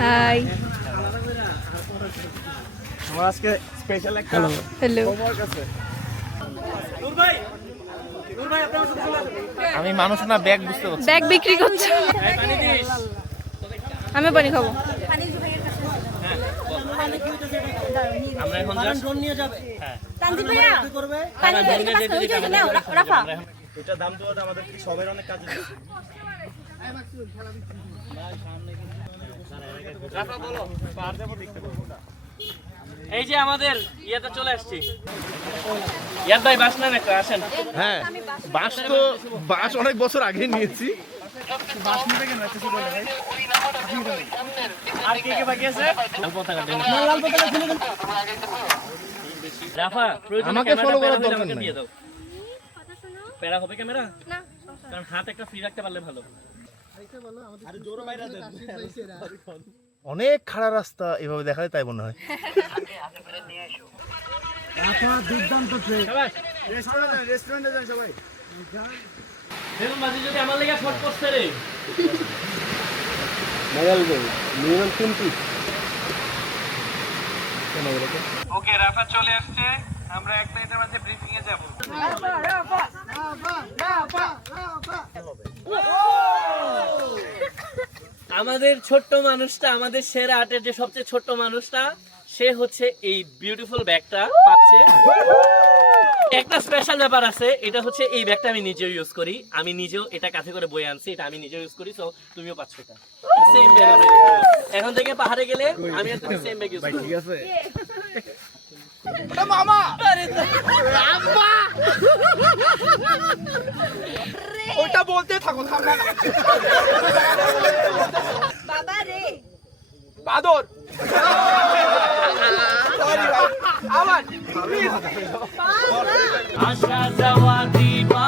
High আমার আজকে special একটা হ্যালো হোমওয়ার্ক আছে। আমি মানুষ না ব্যাগ বুঝতে পারছি। ব্যাগ বিক্রি করছো? আমি পানি খাবো। আমরা এখন ড্রোন নিয়ে যাবে। হ্যাঁ তানজিম ভাইয়া করবে। পানি দিয়ে দিতে পারছো ওই যে নাও রাফা এটা দাম দেওয়া আমাদের সবার অনেক কাজে দিচ্ছে। রাফা বলো পার দেব দেখতে পাবো। এই যে আমাদের ইয়েতে চলে আসছি। ইয়াদ ভাই বাস নেন একটা, আসেন। হ্যাঁ বাস অনেক বছর আগে নিয়েছি। বাস নিতে কেন এত বলে ভাই? আর কে কে বাকি আছে? লাল পতাকা দেন। রাফা, প্রয়োজনে আমাকে ক্যামেরাটা follow করার প্যারা হলে দরকার আমাকে নাই। দিয়ে দাও। প্যারা হবে ক্যামেরা? না কারণ হাত একটা ফ্রি রাখতে পারলে ভালো। অনেক খাড়া রাস্তা, এভাবে দেখালে তাই মনে হয়। শাবাশ। রেস্টুরেন্টে যান সবাই। দেখুন মাঝে যদি আমার লেগে ফট করছে রে। ওকে, রাফা চলে আসছে। আমরা 1 মিনিটের মধ্যে ব্রিফিং এ যাব। আমাদের ছোট্ট মানুষটা, আমাদের সেরা আর্টের যে সবচেয়ে ছোট্ট মানুষটা, সে হচ্ছে এই বিউটিফুল ব্যাগটা পাচ্ছে। একটা স্পেশাল ব্যাপার আছে, এটা হচ্ছে এই ব্যাগটা আমি নিজেও ইউজ করি। আমি নিজেও এটা কাছে করে বয়ে আনছি, এটা আমি নিজেও ইউজ করি। সো তুমিও পাচ্ছ এটা। Same bag. এখন থেকে পাহাড়ে গেলে আমি আর তুমি সেম ব্যাগ ইউজ করি। ঠিক আছে। ওটা বলতে থাকো, থামবে না। বাবা রে বাদর। সরি ভাই। আবার আসা যাওয়া দিবা